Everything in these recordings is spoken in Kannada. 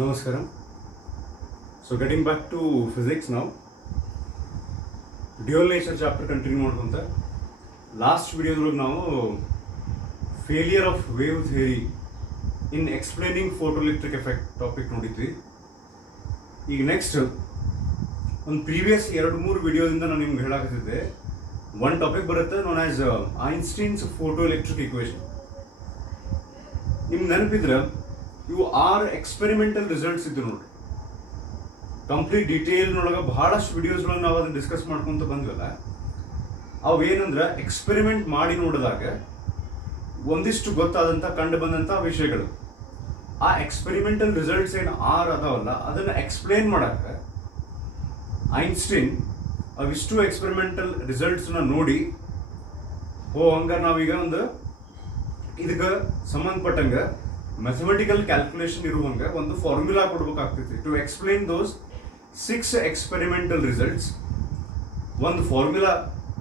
Namaskaram. So getting back to physics now. Dual nature chapter continue ಮಾಡ್ಕೊಂತ ಲಾಸ್ಟ್ ವಿಡಿಯೋದೊಳಗೆ ನಾವು failure of wave theory in explaining photoelectric effect topic ನೋಡಿದ್ವಿ. ಈಗ ನೆಕ್ಸ್ಟ್ ಒಂದು ಪ್ರೀವಿಯಸ್ 2-3 ವಿಡಿಯೋದಿಂದ ನಾನು ನಿಮ್ಗೆ ಹೇಳಾಕತ್ತಿದ್ದೆ. ಒಂದು ಟಾಪಿಕ್ ಬರುತ್ತೆ ನೋನ್ ಆಸ್ ಐನ್ಸ್ಟೀನ್ಸ್ ಫೋಟೋಎಲೆಕ್ಟ್ರಿಕ್ ಇಕ್ವೇಷನ್. ನಿಮ್ಗೆ ನೆನಪಿದ್ರೆ ಇವು 6 ಎಕ್ಸ್ಪೆರಿಮೆಂಟಲ್ ರಿಸಲ್ಟ್ಸ್ ಇದ್ದು ನೋಡ್ರಿ. ಕಂಪ್ಲೀಟ್ ಡೀಟೇಲ್ನೊಳಗೆ ಬಹಳಷ್ಟು ವಿಡಿಯೋಸ್ಗಳನ್ನ ನಾವು ಅದನ್ನ ಡಿಸ್ಕಸ್ ಮಾಡ್ಕೊಂತ ಬಂದ್ವಲ್ಲ. ಅವು ಏನಂದ್ರೆ ಎಕ್ಸ್ಪೆರಿಮೆಂಟ್ ಮಾಡಿ ನೋಡಿದಾಗ ಒಂದಿಷ್ಟು ಗೊತ್ತಾದಂಥ ಕಂಡು ಬಂದಂಥ ವಿಷಯಗಳು. ಆ ಎಕ್ಸ್ಪೆರಿಮೆಂಟಲ್ ರಿಸಲ್ಟ್ಸ್ ಏನು 6 ಅದಾವಲ್ಲ ಅದನ್ನು ಎಕ್ಸ್ಪ್ಲೇನ್ ಮಾಡಕ್ಕೆ ಐನ್ಸ್ಟೀನ್ ಅವಿಷ್ಟು ಎಕ್ಸ್ಪೆರಿಮೆಂಟಲ್ ರಿಸಲ್ಟ್ಸ್ನ ನೋಡಿ ಹಂಗಾರೆ ನಾವೀಗ ಒಂದು ಇದಕ್ಕೆ ಸಂಬಂಧಪಟ್ಟಂಗೆ ಮ್ಯಾಥಮೆಟಿಕಲ್ ಕ್ಯಾಲ್ಕುಲೇಷನ್ ಇರುವಂಗೆ ಒಂದು ಫಾರ್ಮುಲಾ ಕೊಡ್ಬೇಕಾಗ್ತೈತಿ to explain those 6 experimental results. ಒಂದು ಫಾರ್ಮುಲಾ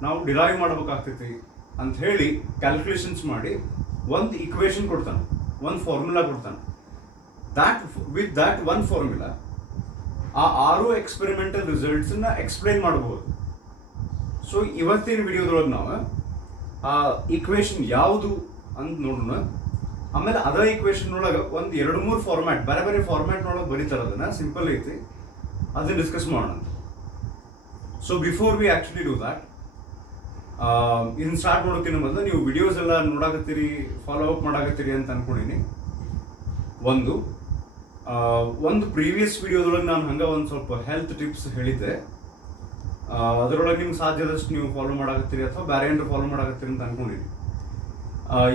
ನಾವು ಡಿರೈವ್ ಮಾಡಬೇಕಾಗ್ತೈತಿ ಅಂತ ಹೇಳಿ ಕ್ಯಾಲ್ಕುಲೇಷನ್ಸ್ ಮಾಡಿ ಒಂದು ಇಕ್ವೇಷನ್ ಕೊಡ್ತಾನೆ, ಒಂದು ಫಾರ್ಮುಲಾ ಕೊಡ್ತಾನೆ. ವಿತ್ ದ್ಯಾಟ್ ಒನ್ ಫಾರ್ಮುಲಾ ಆ 6 ಎಕ್ಸ್ಪೆರಿಮೆಂಟಲ್ ರಿಸಲ್ಟ್ಸನ್ನ ಎಕ್ಸ್ಪ್ಲೇನ್ ಮಾಡಬಹುದು. ಸೊ ಇವತ್ತಿನ ವಿಡಿಯೋದೊಳಗೆ ನಾವು ಆ ಇಕ್ವೇಷನ್ ಯಾವುದು ಅಂತ ನೋಡೋಣ. ಆಮೇಲೆ ಅದೇ ಈಕ್ವೇಷನ್ ಒಳಗೆ ಒಂದು 2-3 ಫಾರ್ಮ್ಯಾಟ್ ಬೇರೆ ಬೇರೆ ಫಾರ್ಮ್ಯಾಟ್ನೊಳಗೆ ಬರೀತಾರೆ, ಅದನ್ನ ಸಿಂಪಲ್ ಐತಿ, ಅದನ್ನ ಡಿಸ್ಕಸ್ ಮಾಡೋಣ. So before we actually do that, ಇದನ್ನ ಸ್ಟಾರ್ಟ್ ಮಾಡೋಕ್ಕಿಂತ ಮೊದಲು ನೀವು ವಿಡಿಯೋಸ್ ಎಲ್ಲ ನೋಡಾಕತ್ತೀರಿ, ಫಾಲೋ ಅಪ್ ಮಾಡಾಕತ್ತೀರಿ ಅಂತ ಅನ್ಕೊಂಡಿನಿ. ಒಂದು ಪ್ರೀವಿಯಸ್ ವಿಡಿಯೋದೊಳಗೆ ನಾನು ಹಂಗೆ ಒಂದು ಸ್ವಲ್ಪ ಹೆಲ್ತ್ ಟಿಪ್ಸ್ ಹೇಳಿದ್ದೆ. ಅದರೊಳಗೆ ನಿಮ್ಗೆ ಸಾಧ್ಯದಷ್ಟು ನೀವು ಫಾಲೋ ಮಾಡಾಕತ್ತೀರಿ ಅಥವಾ ಬೇರೆ ಏನಾರು ಫಾಲೋ ಮಾಡಾಕತ್ತೀರಿ ಅಂತ ಅನ್ಕೊಂಡಿನಿ.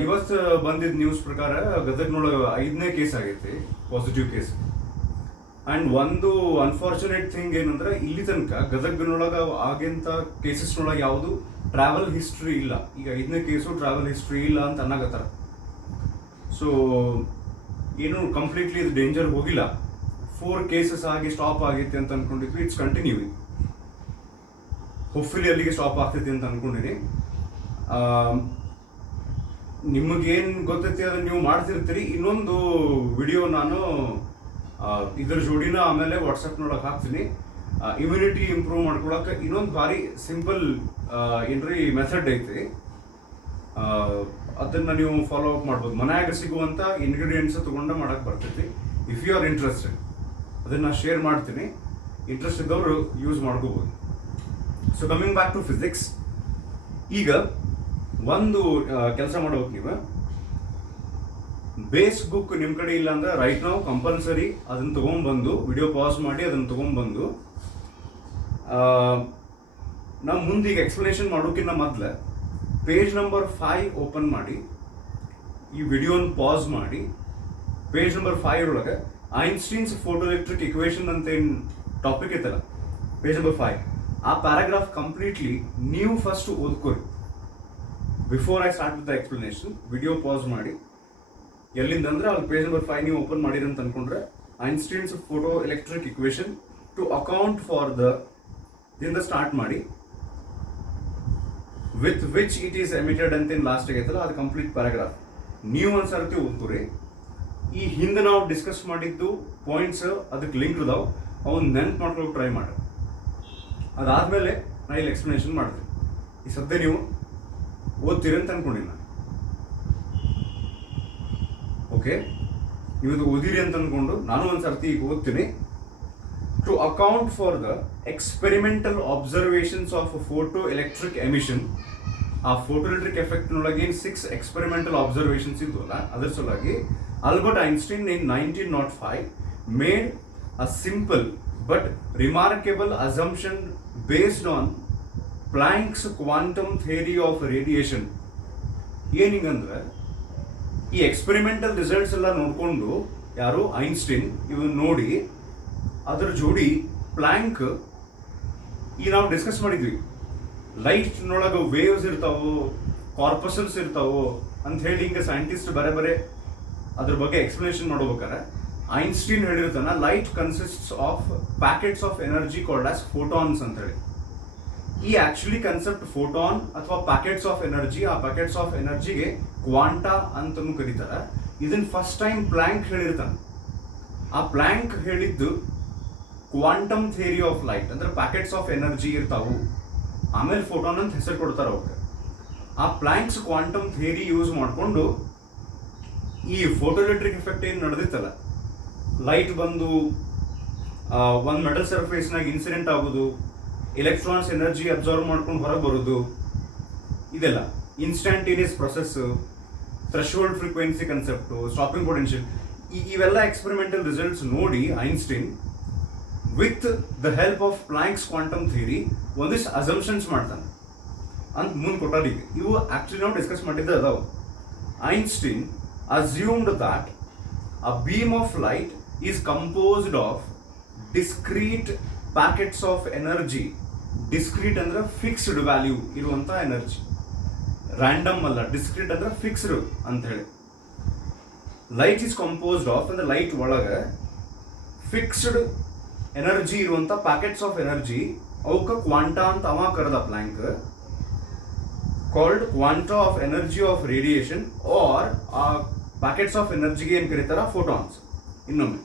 ಇವತ್ತು ಬಂದಿದ್ದ ನ್ಯೂಸ್ ಪ್ರಕಾರ ಗದಗ್ನೊಳಗೆ 5ನೇ ಕೇಸ್ ಆಗೈತಿ, ಪಾಸಿಟಿವ್ ಕೇಸ್. ಆ್ಯಂಡ್ ಒಂದು ಅನ್ಫಾರ್ಚುನೇಟ್ ಥಿಂಗ್ ಏನಂದ್ರೆ ಇಲ್ಲಿ ತನಕ ಗದಗ್ನೊಳಗೆ ಆಗಿಂಥ ಕೇಸಸ್ನೊಳಗೆ ಯಾವುದು ಟ್ರಾವೆಲ್ ಹಿಸ್ಟ್ರಿ ಇಲ್ಲ. ಈಗ 5ನೇ ಕೇಸು ಟ್ರಾವೆಲ್ ಹಿಸ್ಟ್ರಿ ಇಲ್ಲ ಅಂತ ಅನ್ನಕತ್ತಾರ. ಸೊ ಏನು ಕಂಪ್ಲೀಟ್ಲಿ ಇದು ಡೇಂಜರ್ ಹೋಗಿಲ್ಲ. 4 ಕೇಸಸ್ ಆಗಿ ಸ್ಟಾಪ್ ಆಗೈತಿ ಅಂತ ಅನ್ಕೊಂಡಿದ್ವಿ. It's continuing. ಹೋಪ್ಫುಲಿ ಅಲ್ಲಿಗೆ ಸ್ಟಾಪ್ ಆಗ್ತೈತಿ ಅಂತ ಅನ್ಕೊಂಡಿನಿ. ನಿಮಗೇನು ಗೊತ್ತೈತಿ ಅದನ್ನ ನೀವು ಮಾಡ್ತಿರ್ತೀರಿ. ಇನ್ನೊಂದು ವಿಡಿಯೋ ನಾನು ಇದ್ರ ಜೋಡಿನ ಆಮೇಲೆ ವಾಟ್ಸಪ್ನೊಳಗೆ ಹಾಕ್ತೀನಿ. ಇಮ್ಯುನಿಟಿ ಇಂಪ್ರೂವ್ ಮಾಡ್ಕೊಳಕ್ಕೆ ಇನ್ನೊಂದು ಭಾರಿ ಸಿಂಪಲ್ ಏನ್ರಿ ಮೆಥಡ್ ಐತಿ, ಅದನ್ನ ನೀವು ಫಾಲೋ ಅಪ್ ಮಾಡ್ಬೋದು. ಮನ್ಯಾಗ ಸಿಗುವಂಥ ಇಂಗ್ರೀಡಿಯೆಂಟ್ಸ್ ತಗೊಂಡು ಮಾಡಕ್ಕೆ ಬರ್ತೈತಿ. ಇಫ್ ಯು ಆರ್ ಇಂಟ್ರೆಸ್ಟೆಡ್ ಅದನ್ನ ಶೇರ್ ಮಾಡ್ತೀನಿ, ಇಂಟ್ರೆಸ್ಟ್ ಇದ್ದವರು ಯೂಸ್ ಮಾಡ್ಕೋಬೋದು. So coming back to physics, ಈಗ ಒಂದು ಕೆಲಸ ಮಾಡ್ಬೇಕು. ನೀವು ಬೇಸ್ ಬುಕ್ ನಿಮ್ಮ ಕಡೆ ಇಲ್ಲ ಅಂದ್ರೆ ರೈಟ್ ನಾವು ಕಂಪಲ್ಸರಿ ಅದನ್ನ ತಗೊಂಡ್ಬಂದು ವಿಡಿಯೋ ಪಾಸ್ ಮಾಡಿ ಅದನ್ನ ತಗೊಂಡ್ಬಂದು ನಾವು ಮುಂದೆ ಈಗ ಎಕ್ಸ್ಪ್ಲನೇಷನ್ ಮಾಡೋಕ್ಕಿಂತ ಮೊದಲು ಪೇಜ್ ನಂಬರ್ 5 ಓಪನ್ ಮಾಡಿ ಈ ವಿಡಿಯೋನ ಪಾಸ್ ಮಾಡಿ ಪೇಜ್ ನಂಬರ್ 5 ಒಳಗೆ ಐನ್ಸ್ಟೀನ್ಸ್ ಫೋಟೋಎಲೆಕ್ಟ್ರಿಕ್ ಇಕ್ವೇಷನ್ ಅಂತ ಏನು ಟಾಪಿಕ್ ಐತಲ್ಲ, ಪೇಜ್ ನಂಬರ್ 5 ಆ ಪ್ಯಾರಾಗ್ರಾಫ್ ಕಂಪ್ಲೀಟ್ಲಿ ನೀವು ಫಸ್ಟ್ ಓದ್ಕೊರಿ. Before I start with the explanation video pass ಮಾಡಿ ಎಲ್ಲಿಂದ ಅಂದ್ರೆ ಅಲ್ಲಿ ಪೇಜ್ ನಂಬರ್ 5 ನೀವು ಓಪನ್ ಮಾಡಿರಿ ಅಂತ ಅನ್ಕೊಂಡ್ರೆ Einstein's photo electric equation to account for ದಿಂದ ಸ್ಟಾರ್ಟ್ ಮಾಡಿ with which it is emitted ಅಂತ ಲಾಸ್ಟ್ ಆಗೈತಲ್ಲ ಅದು ಕಂಪ್ಲೀಟ್ ಪ್ಯಾರಾಗ್ರಾಫ್ ನೀವು ಒಂದ್ಸರ್ತಿ ಓದ್ಕೊರಿ. ಈ ಹಿಂದೆ ನಾವು ಡಿಸ್ಕಸ್ ಮಾಡಿದ್ದು ಪಾಯಿಂಟ್ಸ್ ಅದಕ್ಕೆ ಲಿಂಕ್ ಇದಾವೆ, ಅವನ್ನ ನೆನ್ಪು ಮಾಡ್ಕೊಳ್ಳೋಕೆ ಟ್ರೈ ಮಾಡಿ. ಅದಾದ್ಮೇಲೆ ನಾ ಇಲ್ಲಿ ಎಕ್ಸ್ಪ್ಲನೇಷನ್ ಮಾಡ್ತೀನಿ. ಈ ಸದ್ಯ ನೀವು ಓದ್ತೀರಿ ಅಂತ ಅನ್ಕೊಂಡಿಲ್ಲ. ಓಕೆ, ನೀವು ಓದಿರಿ ಅಂತ ಅನ್ಕೊಂಡು ನಾನು ಒಂದ್ಸರ್ತಿ ಈಗ ಓದ್ತೀನಿ. To account for the experimental observations of photo electric emission. ಆ ಫೋಟೋ ಎಲೆಕ್ಟ್ರಿಕ್ ಎಫೆಕ್ಟ್ನೊಳಗೆ ಏನು 6 ಎಕ್ಸ್ಪೆರಿಮೆಂಟಲ್ ಅಬ್ಸರ್ವೇಷನ್ಸ್ ಇದ್ವಲ್ಲ ಅದರ ಸಲುವಾಗಿ Albert Einstein in 1905 made a simple but remarkable assumption based on Planck's quantum theory of radiation. ಏನಿಗಂದ್ರೆ ಈ ಎಕ್ಸ್ಪೆರಿಮೆಂಟಲ್ ರಿಸಲ್ಟ್ಸ್ ಎಲ್ಲ ನೋಡಿಕೊಂಡು ಯಾರು ಐನ್ಸ್ಟೀನ್ ಇವನ್ನ ನೋಡಿ ಅದ್ರ ಜೋಡಿ ಪ್ಲಾಂಕ್ ಈ ನಾವು ಡಿಸ್ಕಸ್ ಮಾಡಿದ್ವಿ. ಲೈಟ್ನೊಳಗೆ ವೇವ್ಸ್ ಇರ್ತಾವೋ ಕಾರ್ಪಸಲ್ಸ್ ಇರ್ತಾವೋ ಅಂತ ಹೇಳಿ ಹಿಂಗೆ ಸೈಂಟಿಸ್ಟ್ ಬೇರೆ ಅದ್ರ ಬಗ್ಗೆ ಎಕ್ಸ್ಪ್ಲನೇಷನ್ ಮಾಡ್ಬೇಕಾರೆ ಐನ್ಸ್ಟೀನ್ ಹೇಳಿರ್ತಾನ light consists of packets of energy called as photons ಅಂತ ಹೇಳಿ. ಈ ಆಕ್ಚುಲಿ ಕನ್ಸೆಪ್ಟ್ ಫೋಟಾನ್ ಅಥವಾ ಪ್ಯಾಕೆಟ್ಸ್ ಆಫ್ ಎನರ್ಜಿ, ಆ ಪ್ಯಾಕೆಟ್ಸ್ ಆಫ್ ಎನರ್ಜಿಗೆ ಕ್ವಾಂಟಾ ಅಂತಲೂ ಕರೀತಾರೆ. ಇದನ್ನ ಫಸ್ಟ್ ಟೈಮ್ ಪ್ಲಾಂಕ್ ಹೇಳಿರ್ತಾನೆ. ಆ ಪ್ಲ್ಯಾಂಕ್ ಹೇಳಿದ್ದು ಕ್ವಾಂಟಮ್ ಥಿಯರಿ ಆಫ್ ಲೈಟ್, ಅಂದ್ರೆ ಪ್ಯಾಕೆಟ್ಸ್ ಆಫ್ ಎನರ್ಜಿ ಇರ್ತಾವು, ಆಮೇಲೆ ಫೋಟಾನ್ ಅಂತ ಹೆಸರು ಕೊಡ್ತಾರೆ ಅವಕ್ಕೆ. ಆ ಪ್ಲ್ಯಾಂಕ್ಸ್ ಕ್ವಾಂಟಮ್ ಥಿಯರಿ ಯೂಸ್ ಮಾಡಿಕೊಂಡು ಈ ಫೋಟೋ ಎಲೆಕ್ಟ್ರಿಕ್ ಎಫೆಕ್ಟ್ ಏನು ನಡೆದಿತ್ತಲ್ಲ, ಲೈಟ್ ಬಂದು ಒಂದು ಮೆಟಲ್ ಸರ್ಫೇಸ್ನಾಗ ಇನ್ಸಿಡೆಂಟ್ ಆಗೋದು, ಎಲೆಕ್ಟ್ರಾನ್ಸ್ ಎನರ್ಜಿ ಅಬ್ಸರ್ವ್ ಮಾಡ್ಕೊಂಡು ಹೊರಗೆ ಬರೋದು, ಇದೆಲ್ಲ instantaneous process, threshold frequency concept, stopping potential, ಇವೆಲ್ಲ ಎಕ್ಸ್ಪೆರಿಮೆಂಟಲ್ ರಿಸಲ್ಟ್ಸ್ ನೋಡಿ Einstein with the help of Planck's quantum theory ಒಂದಿಷ್ಟು ಅಸಂಪ್ಷನ್ಸ್ ಮಾಡ್ತಾನೆ ಅಂತ ಮುಂದೆ ಕೊಟ್ಟಾರೀಗ. ಇವು ಆಕ್ಚುಲಿ ನಾವು ಡಿಸ್ಕಸ್ ಮಾಡಿದ್ದೆ ಅದಾವ. Einstein assumed that a beam of light is composed of discrete packets of energy. Discrete ಅಂದ್ರೆ ಫಿಕ್ಸ್ಡ್ ವ್ಯಾಲ್ಯೂ ಇರುವಂತ ಎನರ್ಜಿ, ರ್ಯಾಂಡಮ್ ಅಲ್ಲ. ಡಿಸ್ಕ್ರೀಟ್ ಅಂದ್ರೆ ಫಿಕ್ಸ್ಡ್ ಅಂತ ಹೇಳಿ. ಲೈಟ್ ಇಸ್ ಕಂಪೋಸ್ಡ್ ಆಫ್ ಅಂದ್ರೆ ಲೈಟ್ ಒಳಗೆ ಫಿಕ್ಸ್ಡ್ ಎನರ್ಜಿ ಇರುವಂತ ಪ್ಯಾಕೆಟ್ಸ್ ಆಫ್ ಎನರ್ಜಿ, ಅವಕ್ಕೆ ಕ್ವಾಂಟಾ ಅಂತ ಅವ ಕರೆದ Planck, called quanta of energy of radiation or packets of energy ಏನು ಕರೀತಾರ photons. ಇನ್ನೊಮ್ಮೆ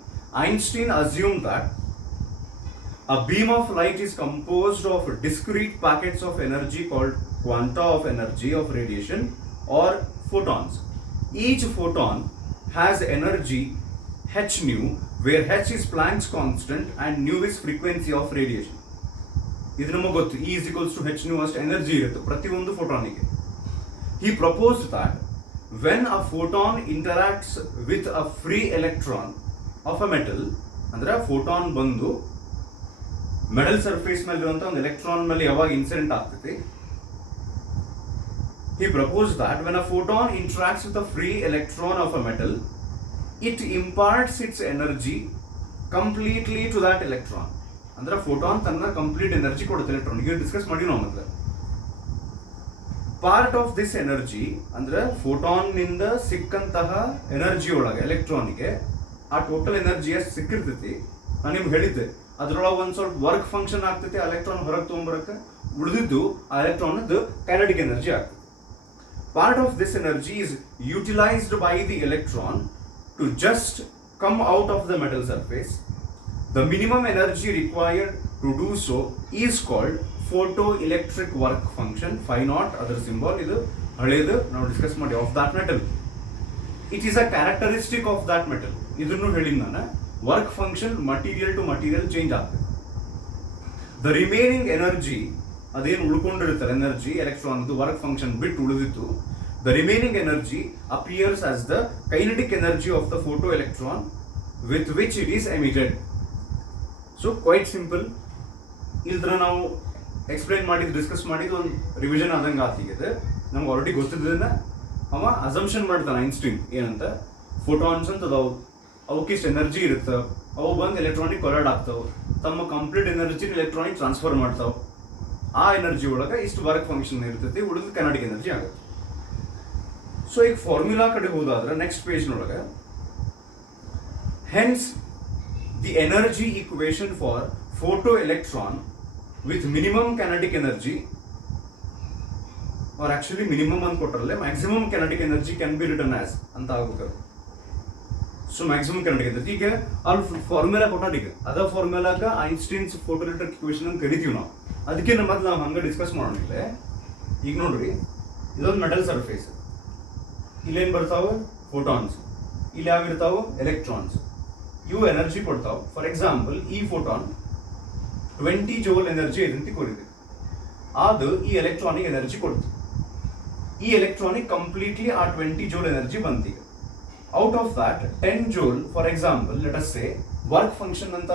Einstein assumed that a beam of light is composed of discrete packets of energy called quanta of energy of radiation or photons. Each photon has energy h nu, where h is Planck's constant and nu is frequency of radiation. ಇದು ನಮಗೆ ಗೊತ್ತು, E is equals to h nu ಅಷ್ಟು ಎನರ್ಜಿ ಇರುತ್ತೆ ಪ್ರತಿಯೊಂದು ಫೋಟಾನಿಗೆ. He proposed that when a photon interacts with a free electron of a metal, ಅಂದ್ರೆ ಫೋಟಾನ್ ಬಂದು ಮೆಟಲ್ ಸರ್ಫೇಸ್ ಮೇಲೆ ಇರುವಂತ ಒಂದು ಎಲೆಕ್ಟ್ರಾನ್ ಮೇಲೆ ಯಾವಾಗ ಇನ್ಸಿಡೆಂಟ್ ಆಗ್ತೈತಿ, he proposed that when a photon interacts with a free electron of a metal, it imparts its energy completely to that electron. ಅಂದ್ರೆ ಫೋಟಾನ್ ತನ್ನ ಕಂಪ್ಲೀಟ್ ಎನರ್ಜಿ ಕೊಡುತ್ತೆ ಎಲೆಕ್ಟ್ರಾನ್. ಈಗ ಡಿಸ್ಕಸ್ ಮಾಡಿ ನಾವು ಮೊದಲು ಪಾರ್ಟ್ ಆಫ್ ದಿಸ್ ಎನರ್ಜಿ ಅಂದ್ರೆ ಫೋಟಾನ್ ನಿಂದ ಸಿಕ್ಕಂತಹ ಎನರ್ಜಿ ಒಳಗೆ ಎಲೆಕ್ಟ್ರಾನಿಗೆ ಆ ಟೋಟಲ್ ಎನರ್ಜಿ ಎಷ್ಟು ಸಿಕ್ಕಿರ್ತೈತಿ ನಾನು ನಿಮ್ಗೆ ಹೇಳಿದ್ದೆ, ಅದ್ರೊಳಗೆ ಒಂದು ಸ್ವಲ್ಪ ವರ್ಕ್ ಫಂಕ್ಷನ್ ಆಗ್ತೈತಿ, ಎಲೆಕ್ಟ್ರಾನ್ ಹೊರಗೆ ತೊಗೊಂಬರಕ್ಕೆ, ಉಳಿದಿದ್ದು ಆ ಎಲೆಕ್ಟ್ರಾನ್ ಕೈನೆಟಿಕ್ ಎನರ್ಜಿ ಆಗ್ತದೆ. Part of this energy is utilised by the electron to just come out of the metal surface. The minimum energy required to do so is called photoelectric work function, phi naught ಅದರ ಸಿಂಬಲ್. ಇದು ಹಳೇದು ನಾವು ಡಿಸ್ಕಸ್ ಮಾಡಿ of that metal. It is a characteristic of that metal. ಇದನ್ನು ಹೇಳಿದ ನಾನು, work function material to material change ಆಗ್ತದೆ. ದ ರಿಮೈನಿಂಗ್ ಎನರ್ಜಿ, ಅದೇನು ಉಳ್ಕೊಂಡಿರ್ತಾರೆ ಎನರ್ಜಿ ಎಲೆಕ್ಟ್ರಾನ್ ವರ್ಕ್ ಫಂಕ್ಷನ್ ಬಿಟ್ಟು ಉಳಿದಿತ್ತು, the remaining energy appears as the kinetic energy of the photo electron with which it is emitted. So quite simple. ಇಲ್ದ್ರ ನಾವು ಎಕ್ಸ್ಪ್ಲೈನ್ ಮಾಡಿದ್ದು ಡಿಸ್ಕಸ್ ಮಾಡಿದ್ದು ಒಂದು ರಿವಿಷನ್ ಆದಂಗೆ ಆಗ್ತಿದೆ. ನಮ್ಗೆ ಆಲ್ರೆಡಿ ಗೊತ್ತಿದ್ದನ್ನ ಅವ ಅಸಂಪ್ಷನ್ ಮಾಡ್ತಾನೆ ಐನ್ಸ್ಟೈನ್ ಏನಂತ, ಫೋಟಾನ್ಸ್ ಅಂತ ಅದಾವು, ಅವಕ್ಕಿಷ್ಟು ಎನರ್ಜಿ ಇರುತ್ತೆ, ಅವು ಬಂದು ಎಲೆಕ್ಟ್ರಾನಿಕ್ ಕೊಲಾಯ್ಡ್ ಆಗ್ತಾವೆ, ತಮ್ಮ ಕಂಪ್ಲೀಟ್ ಎನರ್ಜಿನ ಎಲೆಕ್ಟ್ರಾನಿಕ್ ಟ್ರಾನ್ಸ್ಫರ್ ಮಾಡ್ತಾವೆ. ಆ ಎನರ್ಜಿ ಒಳಗೆ ಇಷ್ಟು ವರ್ಕ್ ಫಂಕ್ಷನ್ ಇರ್ತೈತಿ, ಉಳಿದು ಕೈನೆಟಿಕ್ ಎನರ್ಜಿ ಆಗುತ್ತೆ. ಸೊ ಈಗ ಫಾರ್ಮುಲಾ ಕಡೆ ಹೋದಾದ್ರೆ ನೆಕ್ಸ್ಟ್ ಪೇಜ್ನೊಳಗೆ, hence the energy equation for photoelectron with minimum kinetic energy, or actually minimum ಅಂತ ಕೊಟ್ಟರಲ್ಲ, maximum kinetic energy can be written as ಅಂತ ಆಗ್ಬೇಕು. ಸೊ maximum kinetic energy ಈಗ ಅಲ್ಲಿ ಫಾರ್ಮುಲಾ ಕೊಟ್ಟಾರ, ಈಗ ಅದ ಫಾರ್ಮುಲಾಕ ಐನ್ಸ್ಟೈನ್ಸ್ ಫೋಟೋಎಲೆಕ್ಟ್ರಿಕ್ ಇಕ್ವೇಷನ್ ಅಂತ ಕರಿತೀವಿ ನಾವು. ಅದಕ್ಕೆ ಮೊದಲು ನಾವು ಹಂಗೆ ಡಿಸ್ಕಸ್ ಮಾಡೋಣ. ಈಗ ನೋಡ್ರಿ, ಇದೊಂದು ಮೆಟಲ್ ಸರ್ಫೇಸ್, ಇಲ್ಲೇನು ಬರ್ತಾವೆ ಫೋಟಾನ್ಸ್, ಇಲ್ಲಿ ಯಾವಿರ್ತಾವೆ ಎಲೆಕ್ಟ್ರಾನ್ಸ್, ಇವು ಎನರ್ಜಿ ಕೊಡ್ತಾವೆ. ಫಾರ್ ಎಕ್ಸಾಂಪಲ್ ಈ ಫೋಟಾನ್ 20 ಜೌಲ್ ಎನರ್ಜಿ ಇದಂತೆ ಕೊರಿದೆ, ಅದು ಈ ಎಲೆಕ್ಟ್ರಾನಿಕ್ ಎನರ್ಜಿ ಕೊಡ್ತು. ಈ ಎಲೆಕ್ಟ್ರಾನಿಕ್ ಕಂಪ್ಲೀಟ್ಲಿ ಆ 20 ಜೌಲ್ ಎನರ್ಜಿ ಬಂತೀಗ. Out of that 10 joule for example let us say work function ಅಂತ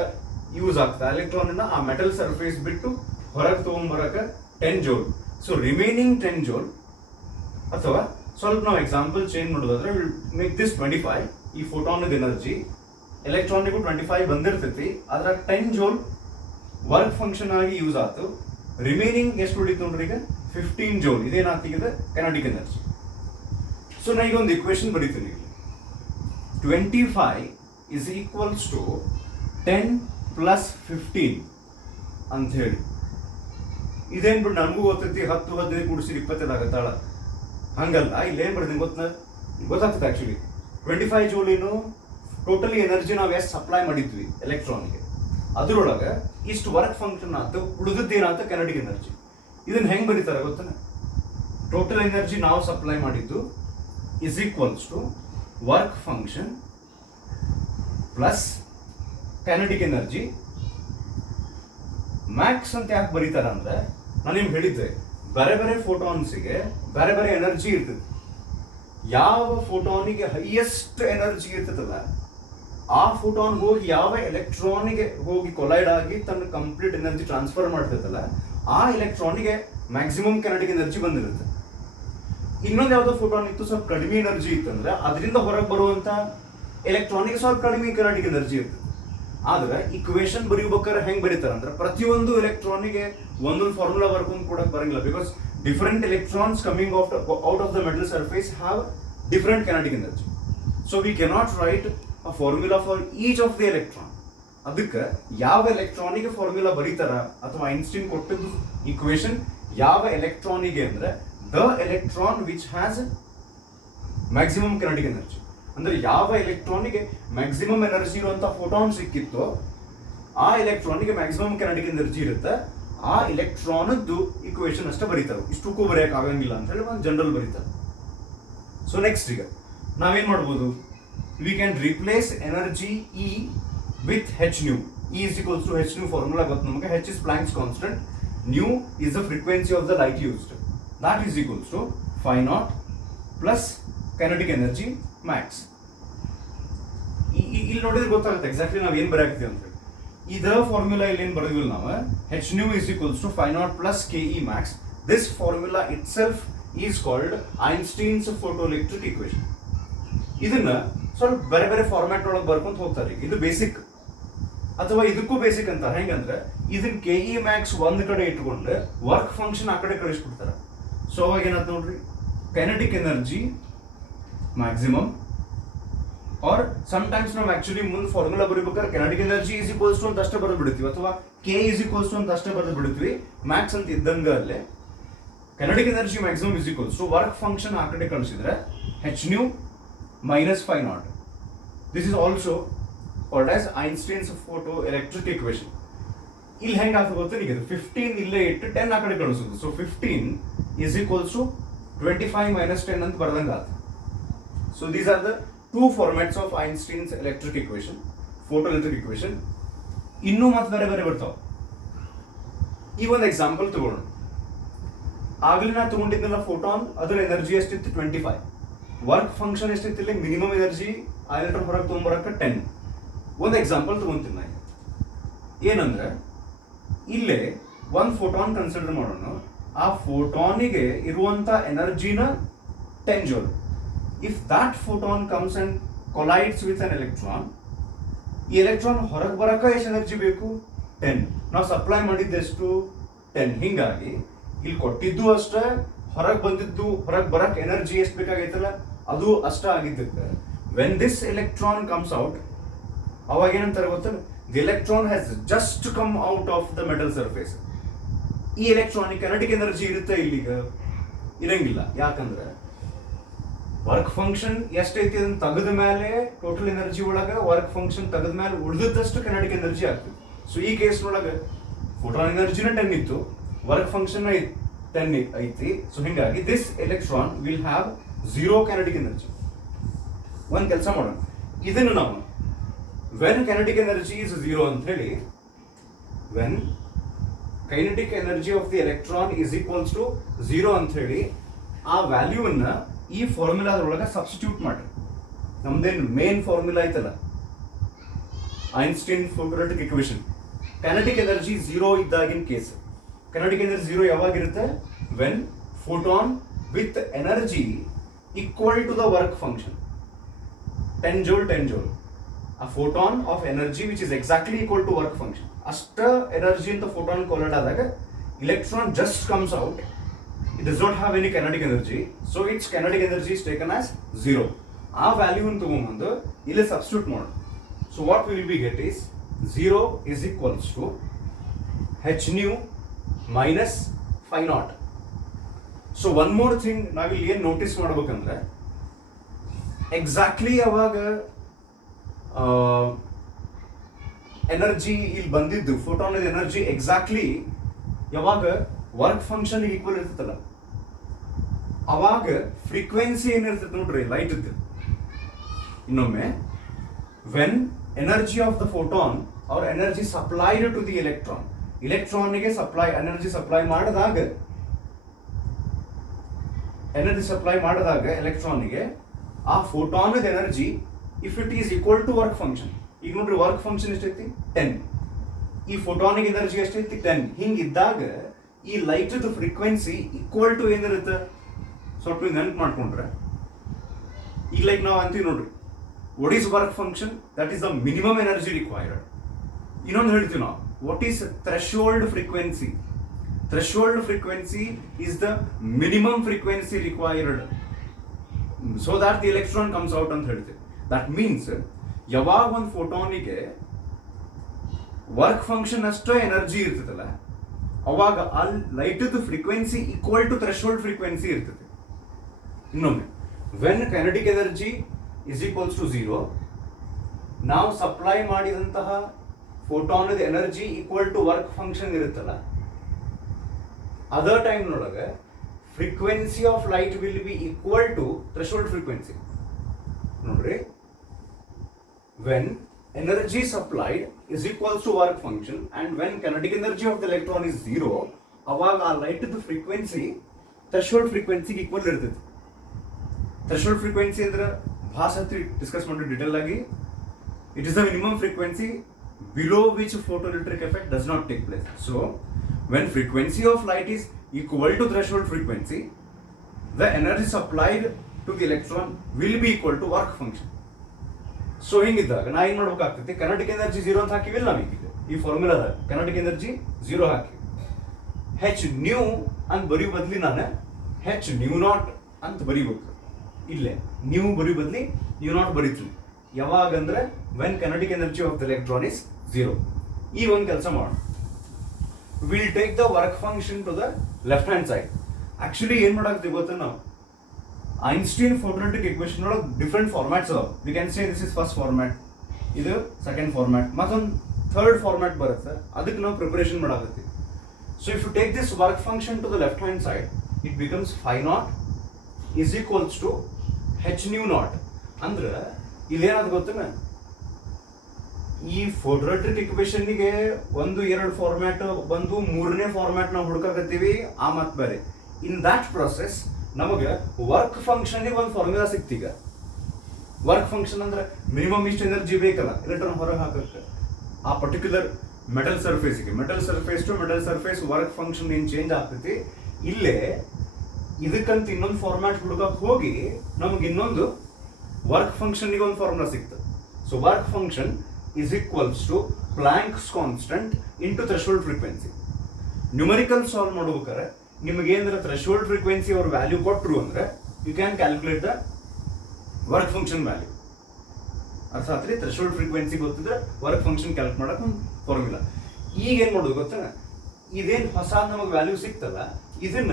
ಯೂಸ್ ಆಗ್ತದೆ. ಎಲೆಕ್ಟ್ರಾನ್ ಆ ಮೆಟಲ್ ಸರ್ಫೇಸ್ ಬಿಟ್ಟು ಹೊರಗೆ ತಗೊಂಡ್ಬರಕ್ಕೆ 10 ಜೌಲ್. ಸೊ ರಿಮೈನಿಂಗ್ 10 ಜೌಲ್, ಅಥವಾ ಸ್ವಲ್ಪ ನಾವು ಎಕ್ಸಾಂಪಲ್ ಚೇಂಜ್ ಮಾಡೋದಾದ್ರೆ ಮೇಕ್ ದಿಸ್ 25. ಈ ಫೋಟಾನ್ ಎನರ್ಜಿ ಎಲೆಕ್ಟ್ರಾನಿಗೂ 25 ಬಂದಿರ್ತೈತಿ, ಅದ್ರಾಗ 10 ಜೌಲ್ ವರ್ಕ್ ಫಂಕ್ಷನ್ ಆಗಿ ಯೂಸ್ ಆಯ್ತು. ರಿಮೈನಿಂಗ್ ಎಷ್ಟು ಉಳಿತು ನೋಡ್ರಿ, ಈಗ 15 ಜೌಲ್ ಇದೇನಾಗ್ತಿದೆ ಕೈನೆಟಿಕ್ ಎನರ್ಜಿ. ಸೊ ನಾ ಈಗ ಒಂದು ಇಕ್ವೇಶನ್ ಬರೀತೀನಿ, 25 is equals to 10 plus 15 ಅಂತ ಹೇಳಿ. ಇದೇನ್ ಬಿಟ್ಟು ನಮಗೂ ಗೊತ್ತೈತಿ 10 15 ಕೂಡಿಸಿ 25 ಆಗತ್ತಾಳ, ಹಂಗಲ್ಲ. ಇಲ್ಲೇನ್ ಬರ್ತೀನಿ ಗೊತ್ತಾಗ್ತದೆ ಆಕ್ಚುಲಿ. 25 ಜೌಲ್ ಏನು ಟೋಟಲಿ ಎನರ್ಜಿ ನಾವು ಎಷ್ಟು ಸಪ್ಲೈ ಮಾಡಿದ್ವಿ ಎಲೆಕ್ಟ್ರಾನ್ಗೆ, ಅದರೊಳಗೆ ಇಷ್ಟು ವರ್ಕ್ ಫಂಕ್ಷನ್ ಆಯ್ತು, ಉಳಿದದ್ದೇನಾಯ್ತು ಕೈನೆಟಿಕ್ ಎನರ್ಜಿ. ಇದನ್ನ ಹೆಂಗೆ ಬರೀತಾರೆ ಗೊತ್ತಾನೆ? ಟೋಟಲ್ ಎನರ್ಜಿ ನಾವು ಸಪ್ಲೈ ಮಾಡಿದ್ದು is equals to work function plus kinetic energy max ಅಂತ ಯಾಕೆ ಬರೀತಾರ ಅಂದ್ರೆ, ನಾನು ನಿಮ್ಗೆ ಹೇಳಿದ್ದೆ ಬೇರೆ ಬೇರೆ ಫೋಟಾನ್ಸಿಗೆ ಬೇರೆ ಬೇರೆ ಎನರ್ಜಿ ಇರ್ತದೆ. ಯಾವ ಫೋಟಾನಿಗೆ ಹೈಯೆಸ್ಟ್ ಎನರ್ಜಿ ಇರ್ತದಲ್ಲ ಆ ಫೋಟಾನ್ ಹೋಗಿ ಯಾವ ಎಲೆಕ್ಟ್ರಾನಿಗೆ ಹೋಗಿ ಕೊಲೈಡ್ ಆಗಿ ತನ್ನ ಕಂಪ್ಲೀಟ್ ಎನರ್ಜಿ ಟ್ರಾನ್ಸ್ಫರ್ ಮಾಡ್ತದಲ್ಲ ಆ ಎಲೆಕ್ಟ್ರಾನಿಗೆ ಮ್ಯಾಕ್ಸಿಮಮ್ ಕೈನೆಟಿಕ್ ಎನರ್ಜಿ ಬಂದಿರುತ್ತೆ. ಇನ್ನೊಂದು ಯಾವುದೋ ಫೋಟಾನ್ ಇತ್ತು ಸ್ವಲ್ಪ ಕಡಿಮೆ ಎನರ್ಜಿ ಇತ್ತಂದ್ರೆ ಅದರಿಂದ ಹೊರಗೆ ಬರುವಂತ ಎಲೆಕ್ಟ್ರಾನಿಗೆ ಸ್ವಲ್ಪ ಕಡಿಮೆ ಕೈನೆಟಿಕ್ ಎನರ್ಜಿ ಇರ್ತದೆ. ಆದ್ರೆ ಇಕ್ವೇಶನ್ ಬರೀಬೇಕಾದ್ರೆ ಹೆಂಗ್ ಬರೀತಾರೆ ಅಂದ್ರೆ ಪ್ರತಿಯೊಂದು ಎಲೆಕ್ಟ್ರಾನಿಗೆ ಒಂದೊಂದು ಫಾರ್ಮುಲಾ ಬರ್ಕೊಂಡು ಕೂಡ ಬರಂಗಿಲ್ಲ. Because different electrons coming out of the metal surface have different kinetic energy. So we cannot write a formula for each of the electron. ಅದಕ್ಕೆ ಯಾವ ಎಲೆಕ್ಟ್ರಾನಿಗೆ ಫಾರ್ಮುಲಾ ಬರೀತಾರ ಅಥವಾ ಐನ್ಸ್ಟೀನ್ ಕೊಟ್ಟಿದ್ದು ಇಕ್ವೇಶನ್ ಯಾವ ಎಲೆಕ್ಟ್ರಾನಿಗೆ ಅಂದ್ರೆ the electron which has maximum kinetic energy. ಅಂದ್ರೆ ಯಾವ ಎಲೆಕ್ಟ್ರಾನಿಗೆ ಮ್ಯಾಕ್ಸಿಮಮ್ ಎನರ್ಜಿ ಇರುವಂತಹ ಫೋಟಾನ್ ಸಿಕ್ಕಿತ್ತು ಆ ಎಲೆಕ್ಟ್ರಾನಿಗೆ ಮ್ಯಾಕ್ಸಿಮಮ್ ಕೈನೆಟಿಕ್ ಎನರ್ಜಿ ಇರುತ್ತೆ. ಆ ಎಲೆಕ್ಟ್ರಾನದ್ದು ಇಕ್ವೇಶನ್ ಅಷ್ಟೇ ಬರೀತಾರೆ, ಇಷ್ಟಕ್ಕೂ ಬರೆಯಕ್ಕೆ ಆಗಂಗಿಲ್ಲ ಅಂತ ಹೇಳಿ ಒಂದು ಜನರಲ್ ಬರೀತಾರೆ. ಸೊ ನೆಕ್ಸ್ಟ್ ಈಗ ನಾವೇನ್ ಮಾಡ್ಬೋದು, we can replace energy E with H nu. E is equals to H nu formula ಗೊತ್ತು ನಮಗೆ. H is Planck's constant, nu is the frequency of the light used, that is equals to phi naught plus kinetic energy max. ಇಲ್ಲಿ ನೋಡಿದ್ರೆ ಗೊತ್ತಾಗುತ್ತೆ ಎಕ್ಸಾಕ್ಟ್ಲಿ ನಾವು ಏನು ಬರೆಯಾಕ್ತೀವಿ ಅಂತ ಹೇಳಿ. ಇದರ ಫಾರ್ಮುಲಾ ಇಲ್ಲಿ ಏನು ಬರೆದಿಲ್ಲ ನಾವು, h nu is equals to phi naught plus ke max. This formula itself is called Einstein's photoelectric equation. ಇದನ್ನ ಸ್ವಲ್ಪ ಬೇರೆ ಬೇರೆ ಫಾರ್ಮ್ಯಾಟ್ ಒಳಗೆ ಬರ್ಕೊಂತ ಹೋಗ್ತಾರೆ. ಇದು ಬೇಸಿಕ್ ಅಥವಾ ಇದಕ್ಕೂ ಬೇಸಿಕ್ ಅಂತ ಹೆಂಗಂದ್ರೆ ಇದನ್ನ ಕೆ ಇ ಮ್ಯಾಕ್ಸ್ ಒಂದ್ ಕಡೆ ಇಟ್ಕೊಂಡು ವರ್ಕ್ ಫಂಕ್ಷನ್ ಆ ಕಡೆ ಕಳಿಸ್ಬಿಡ್ತಾರೆ. ಸೊ ಅವಾಗ ಏನಾಯ್ತು ನೋಡ್ರಿ, kinetic energy maximum or sometimes ನಾವು ಆಕ್ಚುಲಿ ಮುಂದೆ ಫಾರ್ಮುಲಾ ಬರೀಬೇಕಾದ್ರೆ kinetic energy is equals to ಅಂತ ಅಷ್ಟೇ ಬರೆದು ಬಿಡ್ತೀವಿ ಅಥವಾ ಕೆ ಈಸ್ ಈಕ್ವಲ್ಸ್ ಟು ಅಂತ ಅಷ್ಟೇ ಬರೆದು ಬಿಡ್ತೀವಿ. ಮ್ಯಾಕ್ಸ್ ಅಂತ ಇದ್ದಂಗೆ ಅಲ್ಲೇ kinetic energy maximum is equals to work function ಆ ಕಡೆ ಕಳಿಸಿದ್ರೆ h nu minus phi naught. This is also called as Einstein's photo electric equation. ಇಲ್ಲಿ ಹೆಂಗೆ ಆಗ್ತದೆ ಗೊತ್ತಾ, ಈಗ 15 ಇಲ್ಲೇ ಇಟ್ಟು 10 ಆ ಕಡೆ ಕಳಿಸೋದು. So 15 is equals to 25 minus 10 ಅಂತ ಬರ್ದಂಗೆ ಆಯ್ತು. So these are the two formats of Einstein's electric equation, photo electric equation. ಇನ್ನೂ ಮತ್ತೆ ಬೇರೆ ಬೇರೆ ಬರ್ತಾವೆ. ಈ ಒಂದು ಎಕ್ಸಾಂಪಲ್ ತಗೊಳ್ಳೋಣ. ಆಗ್ಲೇ ನಾ ತಗೊಂಡಿದ್ದೆಲ್ಲ ಫೋಟಾನ್, ಅದರ ಎನರ್ಜಿ ಎಷ್ಟಿತ್ತು 25, ವರ್ಕ್ ಫಂಕ್ಷನ್ ಎಷ್ಟಿತ್ತು ಇಲ್ಲಿ ಮಿನಿಮಮ್ ಎನರ್ಜಿ ಆ ಎಲೆಕ್ಟ್ರಾನ್ ಹೊರಗೆ ತೊಗೊಂಬರಕ್ಕೆ 10. ಒಂದು ಎಕ್ಸಾಂಪಲ್ ತಗೊಂತೀನಿ ನಾನು. ಏನಂದ್ರೆ ಇಲ್ಲೇ ಒಂದು ಫೋಟಾನ್ ಕನ್ಸಿಡರ್ ಮಾಡೋಣ. ಆ ಫೋಟಾನಿಗೆ ಇರುವಂತ ಎನರ್ಜಿನ 10 joule. If that photon comes and collides with an electron, ಈ ಎಲೆಕ್ಟ್ರಾನ್ ಹೊರಗೆ ಬರಕ ಎಷ್ಟು ಎನರ್ಜಿ ಬೇಕು? 10. ನಾವು ಸಪ್ಲೈ ಮಾಡಿದ್ದೆಷ್ಟು? 10. ಹಿಂಗಾಗಿ ಇಲ್ಲಿ ಕೊಟ್ಟಿದ್ದು ಅಷ್ಟೇ, ಹೊರಗೆ ಬಂದಿದ್ದು ಹೊರಗೆ ಬರಕ್ ಎನರ್ಜಿ ಎಷ್ಟು ಬೇಕಾಗೈತಲ್ಲ ಅದು ಅಷ್ಟ ಆಗಿದ್ದಕ್ಕೆ when this electron comes out ಅವಾಗ ಏನಂತಾರೆ ಗೊತ್ತಲ್ಲ, the electron has just come out of the metal surface. ಈ ಎಲೆಕ್ಟ್ರಾನಿಕ್ ಕೈನೆಟಿಕ್ ಎನರ್ಜಿ ಇರುತ್ತೆ ಇಲ್ಲಿಗ? ಇರಂಗಿಲ್ಲ. ಯಾಕಂದ್ರೆ ವರ್ಕ್ ಫಂಕ್ಷನ್ ಎಷ್ಟೈತಿ ಅದನ್ನ ತೆಗೆದ ಮೇಲೆ ಟೋಟಲ್ ಎನರ್ಜಿ ಒಳಗೆ ವರ್ಕ್ ಫಂಕ್ಷನ್ ತೆಗೆದ ಮೇಲೆ ಉಳಿದಷ್ಟು ಕೈನೆಟಿಕ್ ಎನರ್ಜಿ ಆಗ್ತದೆ. ಸೊ ಈ ಕೇಸ್ ಒಳಗೆ ಫೋಟಾನ್ ಎನರ್ಜಿನ 10 ಇತ್ತು, ವರ್ಕ್ ಫಂಕ್ಷನ್ 10 ಐತಿ. ಸೊ ಹಿಂಗಾಗಿ this electron will have 0 kinetic energy. ಒಂದು ಕೆಲಸ ಮಾಡೋಣ, ಇದನ್ನು ನಾವು ವೆನ್ ಕೈನೆಟಿಕ್ ಎನರ್ಜಿ ಇಸ್ 0 ಅಂತ ಹೇಳಿ, when kinetic energy of the electron is equals to 0 ಅಂತ ಹೇಳಿ ಆ ವ್ಯಾಲ್ಯೂವನ್ನ ಈ ಫಾರ್ಮುಲಾದೊಳಗೆ ಸಬ್ಸ್ಟಿಟ್ಯೂಟ್ ಮಾಡಿ. ನಮ್ದೇನು ಮೇನ್ ಫಾರ್ಮುಲಾ ಐತಲ್ಲ Einstein photoelectric equation, kinetic energy 0 ಇದ್ದಾಗಿನ ಕೇಸ್. ಕೈನೆಟಿಕ್ ಎನರ್ಜಿ 0 ಯಾವಾಗಿರುತ್ತೆ? When photon with energy equal to the work function 10 joule 10 joule. a photon of energy which is exactly equal to work function. ಅಷ್ಟ ಎನರ್ಜಿ ಅಂತ ಫೋಟಾನ್ ಕೊಲೈಡ್ ಆದಾಗ electron just comes out, it does not have any kinetic energy, so its kinetic energy is taken as 0. ಆ ವ್ಯಾಲ್ಯೂ ಅನ್ನು ತಗೊಂಡು ಇಲ್ಲಿ ಸಬ್ಸ್ಟಿಟ್ಯೂಟ್ ಮಾಡೋಣ. So what we will be get is 0 is equals to h nu minus phi naught. So one more thing ನಾವಿಲ್ಲಿ ಏನು ನೋಟಿಸ್ ಮಾಡ್ಬೇಕಂದ್ರೆ, ಎಕ್ಸಾಕ್ಟ್ಲಿ ಅವಾಗ ಎನರ್ಜಿ ಇಲ್ಲಿ ಬಂದಿದ್ದು ಫೋಟಾನ್ ಎನರ್ಜಿ ಎಕ್ಸಾಕ್ಟ್ಲಿ ಯಾವಾಗ ವರ್ಕ್ ಫಂಕ್ಷನ್ ಈಕ್ವಲ್ ಇರ್ತದಲ್ಲ ಅವಾಗ ಫ್ರೀಕ್ವೆನ್ಸಿ ಏನಿರ್ತದೆ ನೋಡ್ರಿ ಲೈಟ್ ಇದ್ದು. ಇನ್ನೊಮ್ಮೆ when energy of the photon are energy supplied to the electron, ಇಲೆಕ್ಟ್ರಾನ್ಗೆ ಎನರ್ಜಿ ಸಪ್ಲೈ ಮಾಡಿದಾಗ ಎಲೆಕ್ಟ್ರಾನ್ಗೆ ಆ photon energy if it is equal to work function. ಈಗ ನೋಡ್ರಿ ವರ್ಕ್ ಫಂಕ್ಷನ್ ಎಷ್ಟೈತಿ 10, ಈ ಫೋಟಾನಿಕ್ ಎನರ್ಜಿ ಎಷ್ಟೈತಿ 10. ಹಿಂಗಿದ್ದಾಗ ಈ ಲೈಟ್ ಫ್ರೀಕ್ವೆನ್ಸಿ ಈಕ್ವಲ್ ಟು ಏನಿರುತ್ತೆ ಸ್ವಲ್ಪ ನೆನಪು ಮಾಡ್ಕೊಂಡ್ರೆ ಈಗ ಲೈಕ್ ನಾವು ಅಂತೀವಿ ನೋಡ್ರಿ what is work function, that is the minimum energy required. ಇನ್ನೊಂದು ಹೇಳ್ತೀವಿ ನಾವು what is threshold frequency. Threshold frequency is the minimum frequency required so that the electron comes out ಅಂತ ಹೇಳ್ತೀವಿ. ದಟ್ ಮೀನ್ಸ್ ಯಾವಾಗ ಒಂದು ಫೋಟಾನಿಗೆ ವರ್ಕ್ ಫಂಕ್ಷನ್ ಅಷ್ಟೇ ಎನರ್ಜಿ ಇರ್ತದಲ್ಲ ಅವಾಗ ಅಲ್ಲಿ light frequency equal to threshold frequency ಇರ್ತದೆ. ಇನ್ನೊಮ್ಮೆ when kinetic energy is equals to 0, ನಾವು ಸಪ್ಲೈ ಮಾಡಿದಂತಹ photon energy equal to work function ಇರುತ್ತಲ್ಲ ಅದರ್ ಟೈಮ್ನೊಳಗೆ frequency of light will be equal to threshold frequency. ನೋಡ್ರಿ when energy supplied is equals to work function and when kinetic energy of the electron is 0 ಅವಾಗ ಆ ಲೈಟ್ ಫ್ರೀಕ್ವೆನ್ಸಿ ಥ್ರೆಶೋಲ್ಡ್ ಫ್ರೀಕ್ವೆನ್ಸಿಗೆ ಈಕ್ವಲ್ ಇರ್ತೈತಿ. ಥ್ರೆಶೋಲ್ಡ್ ಫ್ರೀಕ್ವೆನ್ಸಿ ಅಂದ್ರೆ ಭಾಷೆ ಡಿಸ್ಕಸ್ ಮಾಡಿ ಡಿಟೇಲ್ ಆಗಿ. It is the minimum frequency below which photoelectric effect does not take place. So when frequency of light is equal to threshold frequency, the energy supplied to the electron will be equal to work function. So ಹಿಂಗಿದ್ದಾಗ ನಾ ಏನು ಮಾಡ್ಬೇಕಾಗ್ತೈತಿ, ಕೈನೆಟಿಕ್ ಎನರ್ಜಿ 0 ಅಂತ ಹಾಕಿವಿಲ್ಲ ನಾವೀಗ ಈ ಫಾರ್ಮುಲಾದಾಗ ಕೈನೆಟಿಕ್ ಎನರ್ಜಿ 0 ಹಾಕಿ ಹೆಚ್ ನ್ಯೂ ಅಂತ ಬರೀ ಬದಲಿ ನಾನು ಹೆಚ್ ನ್ಯೂ ನಾಟ್ ಅಂತ ಬರೀಬೇಕು. ಇಲ್ಲೇ ನ್ಯೂ ಬರೀ ಬದಲಿ ನ್ಯೂ ನಾಟ್ ಬರೀತೀನಿ. ಯಾವಾಗಂದ್ರೆ when kinetic energy of the electron is 0. ಈ ಒಂದು ಕೆಲಸ ಮಾಡೋಣ, will take the work function to the left hand side. Actually ಏನು ಮಾಡಾಕ್ತೀವಿ ಗೊತ್ತ, ನಾವು ಐನ್ಸ್ಟೀನ್ ಫೋಟೋಎಲೆಕ್ಟ್ರಿಕ್ ಇಕ್ವೇಷನ್ ಒಳಗೆ ಡಿಫ್ರೆಂಟ್ ಫಾರ್ಮ್ಯಾಟ್ಸ್ ಅದಾವ. We can say this is first format, ಇದು ಸೆಕೆಂಡ್ ಫಾರ್ಮ್ಯಾಟ್, ಮತ್ತೊಂದು ಥರ್ಡ್ ಫಾರ್ಮ್ಯಾಟ್ ಬರುತ್ತೆ. ಅದಕ್ಕೆ ನಾವು ಪ್ರಿಪರೇಷನ್ ಮಾಡಾಕತ್ತೀವಿ. So if you take this work function to the left hand side it becomes phi nought is equals to H nu not. ಅಂದ್ರೆ ಇಲ್ಲೇನಾದ್ರು ಗೊತ್ತೇನ, ಈ ಫೋಟೋಎಲೆಕ್ಟ್ರಿಕ್ ಇಕ್ವೇಷನ್ಗೆ 1-2 ಫಾರ್ಮ್ಯಾಟ್ ಬಂದು 3ನೇ ಫಾರ್ಮ್ಯಾಟ್ ನಾವು ಹುಡುಕಾಕತ್ತೀವಿ ಆ ಮತ್ ಬೇರೆ. ಇನ್ ದ್ಯಾಟ್ ಪ್ರೊಸೆಸ್ ನಮಗೆ ವರ್ಕ್ ಫಂಕ್ಷನ್ಗೆ ಒಂದು ಫಾರ್ಮುಲಾ ಸಿಕ್ತೀಗ. ವರ್ಕ್ ಫಂಕ್ಷನ್ ಅಂದ್ರೆ ಮಿನಿಮಮ್ ಇಷ್ಟು ಎನರ್ಜಿ ಬೇಕಲ್ಲ ಎಲೆಕ್ಟ್ರಾನ್ ಹೊರಗೆ ಹಾಕಕ್ಕೆ ಆ ಪರ್ಟಿಕ್ಯುಲರ್ ಮೆಟಲ್ ಸರ್ಫೇಸ್ಗೆ. Metal surface to metal surface work function ಏನು ಚೇಂಜ್ ಆಗ್ತೈತಿ. ಇಲ್ಲೇ ಇದಕ್ಕಂತ ಇನ್ನೊಂದು ಫಾರ್ಮ್ಯಾಟ್ ಹುಡುಕಕ್ಕೆ ಹೋಗಿ ನಮಗೆ ಇನ್ನೊಂದು ವರ್ಕ್ ಫಂಕ್ಷನ್ಗೆ ಒಂದು ಫಾರ್ಮುಲಾ ಸಿಗ್ತದೆ. So work function is equals to Planck's constant into threshold frequency. Numerical solve ಮಾಡ್ಬೇಕಾರೆ ನಿಮಗೆ ಏನಂದ್ರೆ ಥ್ರೆಶೋಲ್ಡ್ ಫ್ರೀಕ್ವೆನ್ಸಿ ಅವ್ರ ವ್ಯಾಲ್ಯೂ ಕೊಟ್ಟರು ಅಂದ್ರೆ you can calculate the work function value. ಅರ್ಥ ಆತ್ರಿ? ಥ್ರೆಶೋಲ್ಡ್ ಫ್ರೀಕ್ವೆನ್ಸಿ ಗೊತ್ತಿದ್ರೆ ವರ್ಕ್ ಫಂಕ್ಷನ್ ಕ್ಯಾಲ್ಕುಲೇಟ್ ಮಾಡಕ್ಕೆ ಒಂದು ಫಾರ್ಮುಲಾ. ಈಗ ಏನು ಮಾಡೋದು ಗೊತ್ತಾ, ಇದೇನು ಹೊಸ ನಮಗೆ ವ್ಯಾಲ್ಯೂ ಸಿಕ್ತಲ್ಲ ಇದನ್ನ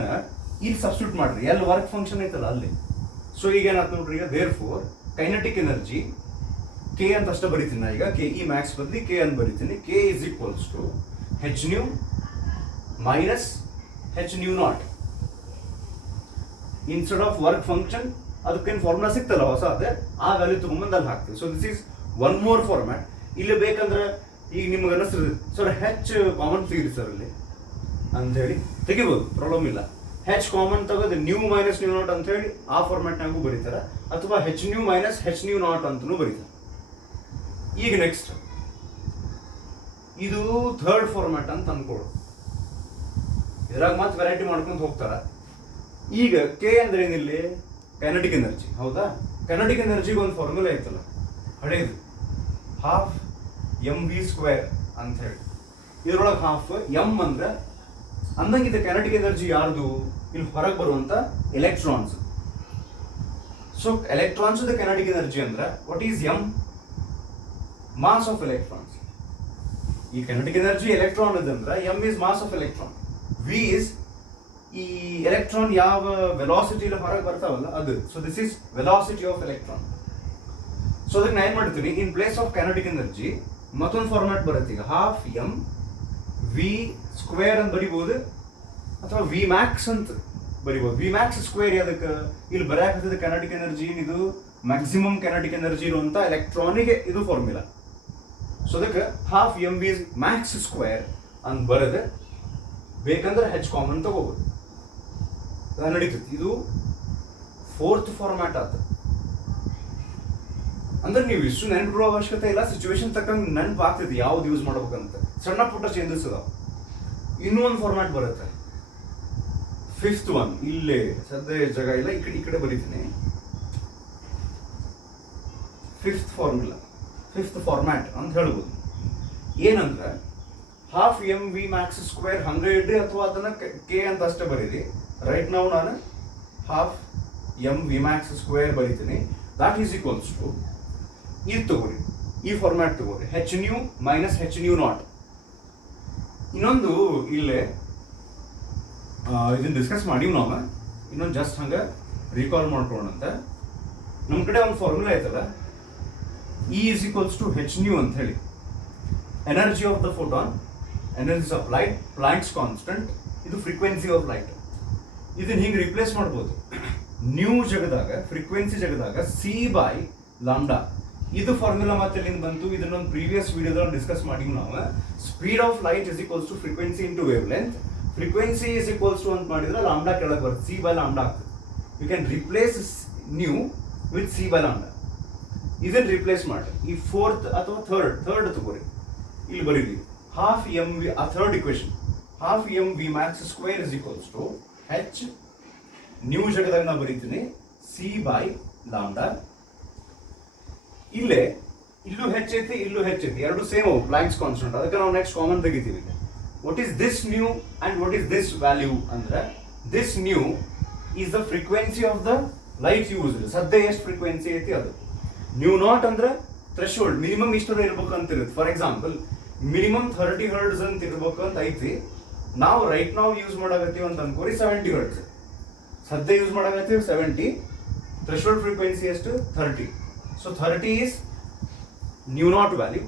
ಇಲ್ಲಿ ಸಬ್ಸ್ಟಿಟ್ಯೂಟ್ ಮಾಡ್ರಿ, ಎಲ್ಲಿ ವರ್ಕ್ ಫಂಕ್ಷನ್ ಐತಲ್ಲ ಅಲ್ಲಿ. ಸೊ ಈಗ ಏನಾಯ್ತು ನೋಡ್ರಿ, ಈಗ therefore kinetic energy K ಅಂತ ಅಷ್ಟೇ ಬರೀತೀನಿ ನಾ. ಈಗ ಕೆ ಇ ಮ್ಯಾಕ್ಸ್ ಬದಲಿ ಕೆ ಅಂತ ಬರೀತೀನಿ. K is equals to H nu minus h nu naught instead of work function. ಅದಕ್ಕೇನು ಫಾರ್ಮುಲಾ ಸಿಕ್ತಲ್ಲ ಹೊಸ ಅದೇ ಆ ವ್ಯಾಲ್ಯೂ ತಗೊಂಬಂದು ಅಲ್ಲಿ ಹಾಕ್ತೀವಿ. So this is one more format. ಇಲ್ಲಿ ಬೇಕಂದ್ರೆ ಈಗ ನಿಮ್ಗೆ ಅನ್ನಿಸ್ತದೆ ಸರ್ ಹೆಚ್ ಕಾಮನ್ ತೆಗೀರಿ ಸರ್ ಇಲ್ಲಿ ಅಂತ ಹೇಳಿ ತೆಗಿಬೋದು, ಪ್ರಾಬ್ಲಮ್ ಇಲ್ಲ. ಹೆಚ್ ಕಾಮನ್ ತೆಗೆದು ನ್ಯೂ ಮೈನಸ್ ನ್ಯೂ ನಾಟ್ ಅಂತ ಹೇಳಿ ಆ ಫಾರ್ಮ್ಯಾಟ್ನಾಗೂ ಬರೀತಾರೆ, ಅಥವಾ h nu minus h nu naught ಅಂತಲೂ ಬರೀತಾರೆ. ಈಗ ನೆಕ್ಸ್ಟ್ ಇದು ಥರ್ಡ್ ಫಾರ್ಮ್ಯಾಟ್ ಅಂತ ಅನ್ಕೊಳ್ಳು. ಇದ್ರಾಗ ಮತ್ತೆ ವೆರೈಟಿ ಮಾಡ್ಕೊಂಡು ಹೋಗ್ತಾರ. ಈಗ ಕೆ ಅಂದ್ರೆ ಏನಿಲ್ಲಿ ಕೈನೆಟಿಕ್ ಎನರ್ಜಿ, ಹೌದಾ? ಕೈನೆಟಿಕ್ ಎನರ್ಜಿಗೆ ಒಂದು ಫಾರ್ಮುಲಾ ಐತಲ್ಲ ಹಳೇದು, ಹಾಫ್ ಎಮ್ ವಿ ಸ್ಕ್ವೇರ್ ಅಂತ ಹೇಳಿ. ಇದ್ರೊಳಗೆ ಹಾಫ್ ಎಮ್ ಅಂದ್ರೆ ಅಂದಂಗಿದೆ ಕೈನೆಟಿಕ್ ಎನರ್ಜಿ ಯಾರ್ದು, ಇಲ್ಲಿ ಹೊರಗೆ ಬರುವಂತ electrons. So electrons kinetic energy ಅಂದ್ರೆ what is M? Mass of electrons. ಈ ಕೈನೆಟಿಕ್ ಎನರ್ಜಿ ಎಲೆಕ್ಟ್ರಾನ್ ಅಂದ್ರೆ M is mass of electron, V is ಈ ಎಲೆಕ್ಟ್ರಾನ್ ಯಾವ ವೆಲಾಸಿಟಿ ಹೊರಗೆ ಬರ್ತಾವಲ್ಲ ಅದು. So this is velocity of electron. So ಅದಕ್ಕೆ ನಾನು ಏನು ಮಾಡ್ತೀನಿ, in place of kinetic energy ಮತ್ತೊಂದು ಫಾರ್ಮ್ಯಾಟ್ ಬರುತ್ತೆ. ಈಗ ಹಾಫ್ ಎಮ್ ವಿ ಸ್ಕ್ವೇರ್ ಅಂತ ಬರಿಬೋದು, ಅಥವಾ ವಿ ಮ್ಯಾಕ್ಸ್ ಅಂತ ಬರಿಬೋದು. ವಿ ಮ್ಯಾಕ್ಸ್ ಸ್ಕ್ವೇರ್ ಅದಕ್ಕೆ ಇಲ್ಲಿ ಬರೆಯಾಕತ್ತದ ಕೈನೆಟಿಕ್ ಎನರ್ಜಿ, ಇದು ಮ್ಯಾಕ್ಸಿಮಮ್ ಕೈನೆಟಿಕ್ ಎನರ್ಜಿ ಇರುವಂತ ಎಲೆಕ್ಟ್ರಾನಿಗೆ ಇದು ಫಾರ್ಮುಲಾ. ಸೊ ಅದಕ್ಕೆ half M V max square ಅಂತ ಬರೆದು ಬೇಕಂದ್ರೆ ಹೆಚ್ ಕಾಮನ್ ತಗೋಬೋದು, ನಡೀತೈತಿ. ಇದು 4th ಫಾರ್ಮ್ಯಾಟ್ ಆತ. ಅಂದ್ರೆ ನೀವು ಇಷ್ಟು ನೆನಪಿಡುವ ಅವಶ್ಯಕತೆ ಇಲ್ಲ, ಸಿಚುವೇಶನ್ ತಕ್ಕಂಗೆ ನೆನಪು ಆಗ್ತೈತಿ ಯಾವ್ದು ಯೂಸ್ ಮಾಡ್ಬೇಕಂತ. ಸಣ್ಣ ಪುಟ್ಟ ಚೇಂಜಸ್ ಅದಾವ. ಇನ್ನೂ ಒಂದು ಫಾರ್ಮ್ಯಾಟ್ ಬರುತ್ತೆ, 5th ಒನ್. ಇಲ್ಲೇ ಸದ್ಯ ಜಾಗ ಇಲ್ಲ, ಈ ಕಡೆ ಬರೀತೀನಿ. 5th ಫಾರ್ಮುಲಾ, 5th ಫಾರ್ಮ್ಯಾಟ್ ಅಂತ ಹೇಳ್ಬೋದು. ಏನಂದ್ರೆ half M V max square ಹಂಗೆ ಇಡ್ರಿ, ಅಥವಾ ಅದನ್ನ ಕೆ ಅಂತ ಅಷ್ಟೇ ಬರೀರಿ. ರೈಟ್ ನಾವು ನಾನು half M V max square ಬರೀತೀನಿ. ದಾಟ್ ಈಸ್ ಈಕ್ವಲ್ಸ್ ಟು ಇದು ತಗೋರಿ, ಈ ಫಾರ್ಮ್ಯಾಟ್ ತಗೋರಿ, h nu minus h nu naught. ಇನ್ನೊಂದು ಇಲ್ಲೇ ಇದನ್ನ ಡಿಸ್ಕಸ್ ಮಾಡೀವಿ ನಾವು. ಇನ್ನೊಂದು ಜಸ್ಟ್ ಹಂಗೆ ರೀಕಾಲ್ ಮಾಡ್ಕೊಳ್ಳೋಣಂತ. ನಮ್ಮ ಕಡೆ ಒಂದು ಫಾರ್ಮುಲಾ ಐತಲ್ಲ, E is equals to H nu ಅಂತ ಹೇಳಿ. Energy of the photon, energy of light, Planck's constant, ಇದು ಫ್ರೀಕ್ವೆನ್ಸಿ ಆಫ್ ಲೈಟ್. ಇದನ್ನ ಹಿಂಗೆ ರಿಪ್ಲೇಸ್ ಮಾಡ್ಬೋದು. ನ್ಯೂ ಜಗದಾಗ, ಫ್ರೀಕ್ವೆನ್ಸಿ ಜಗದಾಗ ಸಿ ಬೈ ಲಾಂಡಾ. ಇದು ಫಾರ್ಮುಲಾ ಮತ್ತೆ ಎಲ್ಲಿಂದ ಬಂತು, ಇದನ್ನೊಂದು ಪ್ರೀವಿಯಸ್ ವಿಡಿಯೋದಲ್ಲಿ ಡಿಸ್ಕಸ್ ಮಾಡಿವಿ ನಾವು. Speed of light is equals to frequency into wavelength. Frequency is equals to ಅಂತ ಮಾಡಿದ್ರೆ ಲಾಂಡಾ ಕೆಳಗೆ ಬರುತ್ತೆ, ಸಿ ಬೈ ಲಾಂಡಾ ಆಗ್ತದೆ. You can replace nu with C by lambda. ಇದನ್ನ ರಿಪ್ಲೇಸ್ ಮಾಡಿ ಈ 4th ಅಥವಾ ಥರ್ಡ್ ತಗೋರಿ, ಇಲ್ಲಿ ಬರೀರಿ. ಹಾಫ್ ಎಮ್ ವಿ, ಆ third equation, half M V max square is equals to H nu ಜಗದಾಗ ನಾ ಬರೀತೀನಿ ಸಿ ಬೈ ಲಾಂಡಾ. ಇಲ್ಲೇ ಇಲ್ಲೂ ಹೆಚ್ಚೈತಿ, ಇಲ್ಲೂ ಹೆಚ್ಚೈತಿ, ಎರಡು ಸೇಮ್ ಅವು, ಪ್ಲಾಂಕ್ಸ್ ಕಾನ್ಸ್ಟೆಂಟ್. ಅದಕ್ಕೆ ನಾವು ನೆಕ್ಸ್ಟ್ ಕಾಮನ್ ತೆಗಿತೀವಿ. What is this nu and what is this value ಅಂದ್ರೆ, this nu is the frequency of the light use. ಸದ್ಯ ಎಷ್ಟು ಫ್ರೀಕ್ವೆನ್ಸಿ ಐತಿ ಅದು. ನ್ಯೂ ನಾಟ್ ಅಂದ್ರೆ ಥ್ರೆಶೋಲ್ಡ್, ಮಿನಿಮಮ್ ಇಷ್ಟರ ಇರ್ಬೇಕು ಅಂತ ಇರುತ್ತೆ. ಫಾರ್ ಎಕ್ಸಾಂಪಲ್ ಮಿನಿಮಮ್ 30 ಹರ್ಡ್ಸ್ ಅಂತ ಇರ್ಬೇಕು ಅಂತ ಐತಿ. ನಾವು ರೈಟ್ ನಾವು ಯೂಸ್ ಮಾಡಾಕತ್ತೀವಿ ಅಂತ ಅನ್ಕೋರಿ 70 ಹರ್ಡ್ಸ್. ಸದ್ಯ ಯೂಸ್ ಮಾಡಾಕತ್ತೀವಿ 70, ಥ್ರೆಶೋಲ್ಡ್ ಫ್ರೀಕ್ವೆನ್ಸಿ ಎಷ್ಟು 30. So 30 is new not value,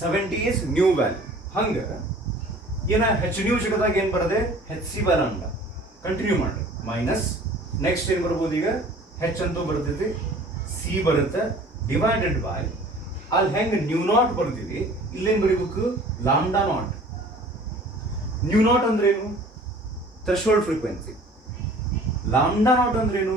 70 is new value. ಹಂಗೆ ಏನ ಹೆಚ್ ನ್ಯೂ ಜಗದಾಗ ಏನು ಬರದೆ, H C by Londa. Continue ಮಾಡಿ ಮೈನಸ್ ನೆಕ್ಸ್ಟ್ ಏನು ಬರ್ಬೋದು, ಈಗ ಹೆಚ್ ಅಂತೂ ಬರ್ತೈತಿ, ಸಿ ಬರುತ್ತೆ, ಡಿವೈಡೆಡ್ ಬೈ ಅಲ್ಲಿ ಹೆಂಗೆ ನ್ಯೂ ನಾಟ್ ಬರ್ತೀವಿ, ಇಲ್ಲೇನು ಬರೀಬೇಕು ಲಾಂಡಾ ನಾಟ್. ನ್ಯೂ ನಾಟ್ ಅಂದ್ರೆ ಏನು, ಥ್ರೆಶೋಲ್ಡ್ ಫ್ರೀಕ್ವೆನ್ಸಿ. ಲಾಂಡಾ ನಾಟ್ ಅಂದ್ರೆ ಏನು,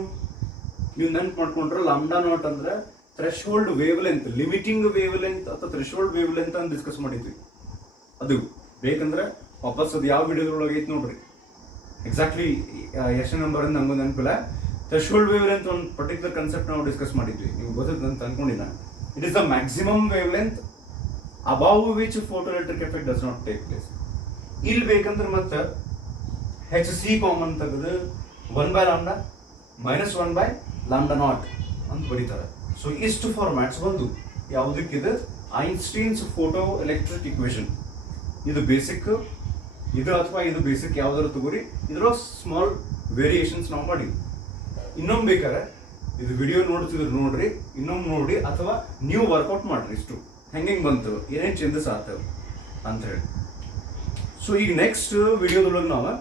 ನೀವು ನೆನ್ಪು ಮಾಡ್ಕೊಂಡ್ರೆ ಲಾಂಡಾ ನಾಟ್ ಅಂದ್ರೆ threshold wave length, limiting wave length ಅಥವಾ ಥ್ರೆಶೋಲ್ಡ್ ವೇವ್ ಲೆಂತ್ ಅಂತ ಡಿಸ್ಕಸ್ ಮಾಡಿದ್ವಿ. ಅದು ಬೇಕಂದ್ರೆ ವಾಪಸ್ ಅದು ಯಾವ ವಿಡಿಯೋದೊಳಗೆ ಐತೆ ನೋಡ್ರಿ. ಎಕ್ಸಾಕ್ಟ್ಲಿ ಎಷ್ಟು ನಂಬರ್ ಅಂತ ನಂಗೂ ನೆನಪಿಲ್ಲ. ಥ್ರೆಶೋಲ್ಡ್ ವೇವ್ ಲೆಂತ್ ಒಂದು ಪರ್ಟಿಕ್ಯುಲರ್ ಕಾನ್ಸೆಪ್ಟ್ ನಾವು ಡಿಸ್ಕಸ್ ಮಾಡಿದ್ವಿ, ನೀವು ಗೊತ್ತದ ಅಂತ ಅನ್ಕೊಂಡಿನ. It is the maximum wavelength above which photo electric effect does not take place. ಇಲ್ಲಿ ಬೇಕಂದ್ರೆ ಮತ್ತೆ ಹೆಚ್ ಸಿ ಕಾಮನ್ ತೆಗೆದು 1 by lambda minus 1 by lambda naught ಅಂತ ಬರೀತಾರೆ. ಸೊ ಇಷ್ಟು ಫಾರ್ಮ್ಯಾಟ್ಸ್ ಬಂದು ಯಾವುದಕ್ಕಿದೆ, ಐನ್ಸ್ಟೀನ್ಸ್ ಫೋಟೋ ಎಲೆಕ್ಟ್ರಿಕ್ ಇಕ್ವೇಶನ್. ಇದು ಬೇಸಿಕ್, ಇದು ಅಥವಾ ಇದು ಬೇಸಿಕ್ ಯಾವ್ದಾದ್ರು ತಗೋರಿ. ಇದರ ಸ್ಮಾಲ್ ವೇರಿಯೇಷನ್ಸ್ ನಾವು ಮಾಡಿವಿ. ಇನ್ನೊಮ್ಮೆ ಬೇಕಾದ್ರೆ ಇದು ವಿಡಿಯೋ ನೋಡ್ತಿದ್ರು ನೋಡ್ರಿ, ಇನ್ನೊಮ್ಮೆ ನೋಡಿ, ಅಥವಾ ನೀವು ವರ್ಕೌಟ್ ಮಾಡ್ರಿ. ಇಷ್ಟು ಹೆಂಗೆ ಬಂತು, ಏನೇನು ಚೇಂಜಸ್ ಆಗ್ತವೆ ಅಂತ ಹೇಳಿ. ಸೊ ಈಗ ನೆಕ್ಸ್ಟ್ ವಿಡಿಯೋದೊಳಗೆ ನಾವು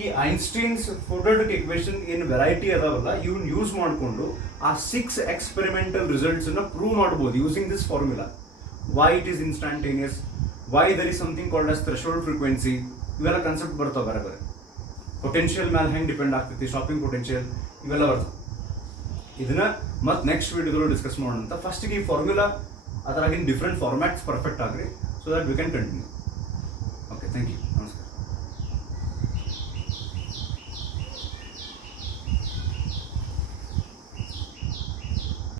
ಈ ಐನ್ಸ್ಟೀನ್ಸ್ ಫೋಟೋಎಲೆಕ್ಟ್ರಿಕ್ ಇಕ್ವೇಶನ್ ಏನು ವೆರೈಟಿ ಅದಾವಲ್ಲ, ಇವನ್ ಯೂಸ್ ಮಾಡಿಕೊಂಡು ಆ 6 ಎಕ್ಸ್ಪೆರಿಮೆಂಟಲ್ ರಿಸಲ್ಟ್ಸ್ ಅನ್ನ ಪ್ರೂವ್ ಮಾಡ್ಬೋದು using this formula. Why it is instantaneous, why there is something called as threshold frequency, ಇವೆಲ್ಲ ಕಾನ್ಸೆಪ್ಟ್ ಬರ್ತಾವೆ ಬೇರೆ ಬೇರೆ. ಪೊಟೆನ್ಷಿಯಲ್ ಮೇಲೆ ಹೆಂಗೆ ಡಿಪೆಂಡ್ ಆಗ್ತೈತಿ, ಶಾಪಿಂಗ್ ಪೊಟೆನ್ಷಿಯಲ್, ಇವೆಲ್ಲ ಬರ್ತವೆ. ಇದನ್ನ ಮತ್ತೆ ನೆಕ್ಸ್ಟ್ ವಿಡಿಯೋದಲ್ಲೂ ಡಿಸ್ಕಸ್ ಮಾಡೋಣ ಅಂತ. ಫಸ್ಟಿಗೆ ಈ ಫಾರ್ಮುಲಾ ಅದರಾಗಿನ ಡಿಫ್ರೆಂಟ್ ಫಾರ್ಮ್ಯಾಟ್ಸ್ ಪರ್ಫೆಕ್ಟ್ ಆಗ್ರಿ, so that we can continue. Okay, thank you.